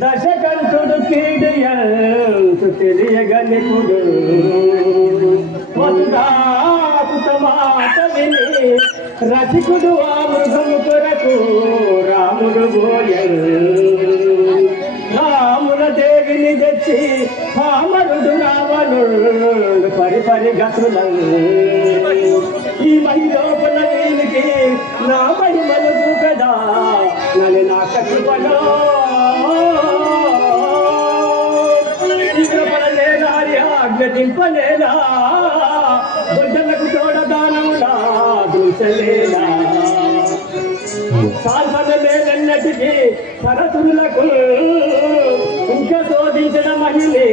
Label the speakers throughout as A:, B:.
A: దశకంతుడు కీడియంతు తెలియగలిపుడు వసుధాసుత విని రసికుడు ఆ మృగము కొరకు రాముడు బోయరు రాముల దేవిని తెచ్చి పామరుడు రావణుడు పరిపరి గతులను ఈ మహిళోపల వీనికి నా మహిమలు కదా నలి నా కృపలో ఆజ్ఞతింపలేనా బుద్ధలకు తోడదానములా దృశలేనా సాధనలేనన్నటికీ సరసులకు ఇంకా శోధించిన మహిళే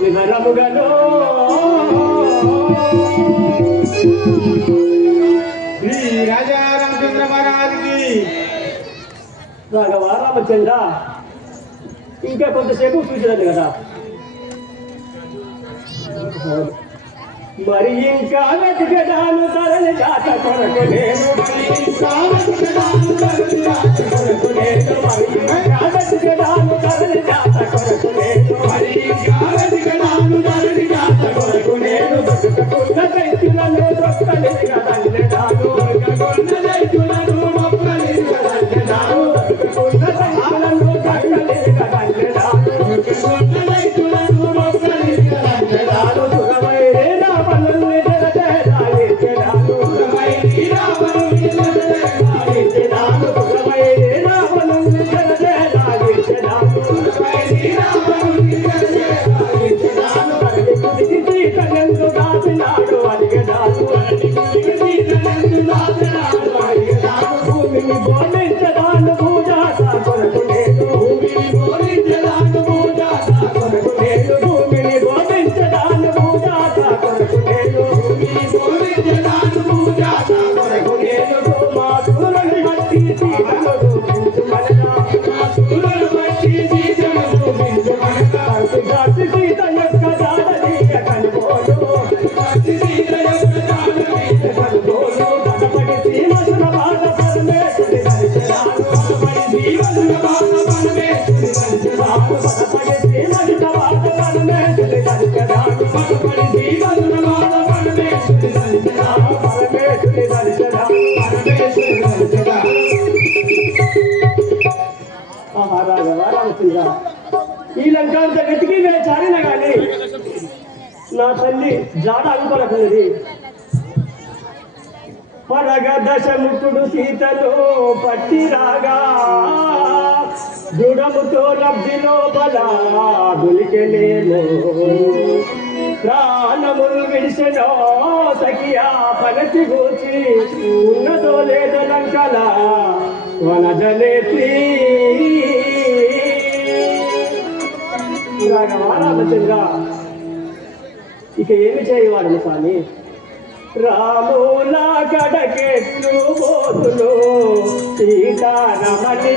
A: వివరముగను.
B: శ్రీ రాజా రామచంద్ర మహారాజుకి.
A: రాఘవ రామచంద్ర ఇంకా కొంతసేపు చూసినది కదా. मरी कागज़ के दान तरल जात कर के देनु मरी कागज़ के दान तरल जात कर के देनु मरी कागज़ के दान Cidade తల్లి జాడ అనుపలకున్నది పడగ దశముఖుడు సీతలో పట్టి రాగా దృఢముతో లబ్ధిలో బలా దులికెనేమో ప్రాణములు విడిసెనో సఖియా పలచి గూచి ఉన్నదో లేదో లంకల వనదనేత్రి రామచంద్ర ఇక ఏమి చేయవాడు స్వామి? రాములా కడకెట్లు పోతులు సీతారమణి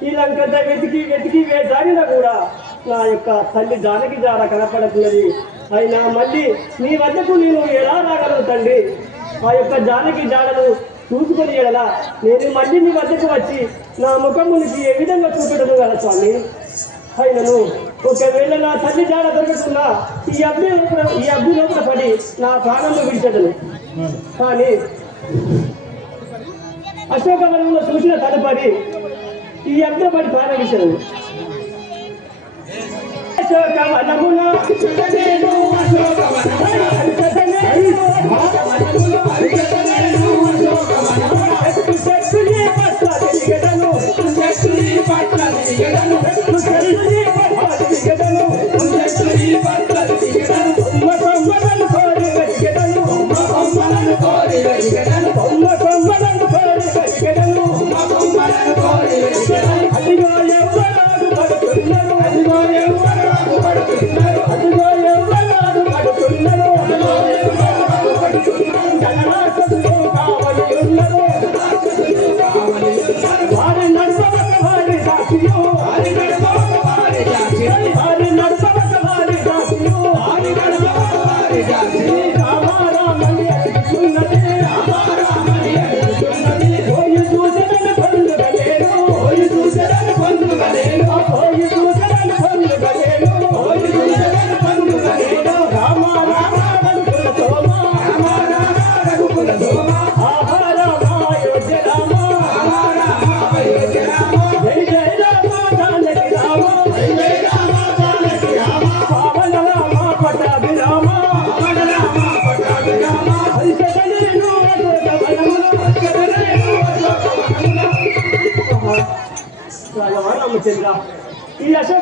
A: వీళ్ళంతా వెతికి వెతికి వేసాగినా కూడా నా యొక్క తల్లి జానకి జాడ కనపడుతున్నది అయినా మళ్ళీ నీ వద్దకు నేను ఎలా రాగలను తండ్రి? ఆ యొక్క జానకి జాడను చూసుకొని ఎడలా నేను మళ్ళీ నీ వద్దకు వచ్చి నా ముఖమునికి ఏ విధంగా చూపెడను కదా స్వామి? అయినను ఒకవేళ నా తల్లి జాడ దొరుకుతున్నా ఈ అబ్బి లోపల ఈ అబ్బి లోపల పడి నా ప్రాణంలో విడిచెదను. కానీ అశోకవనంలో చూసిన తదుపరి ఈ అగ్రపడి ప్రారంభించను అశోకవనమున నేను అదిగో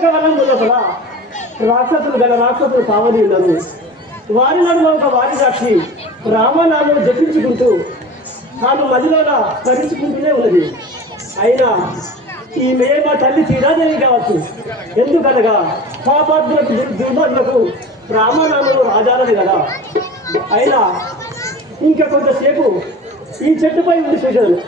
A: ఈ అశోకవనం లోపల రాక్షసులు గల రాక్షసులు కావని ఉన్నారు. వారి నడుమ ఒక వారి సాక్షి రామనామం జపించుకుంటూ తాను మదిలోన స్మరించుకుంటూనే ఉన్నది. అయినా ఈ మేమ తల్లి తీరాదేవి కావచ్చు. ఎందుకనగా పాపాత్ములకు దుర్- దుర్మార్గులకు రామనామం రాజారది కదా. అయినా ఇంకా కొంతసేపు ఈ చెట్టుపై ఉంది సూచనలు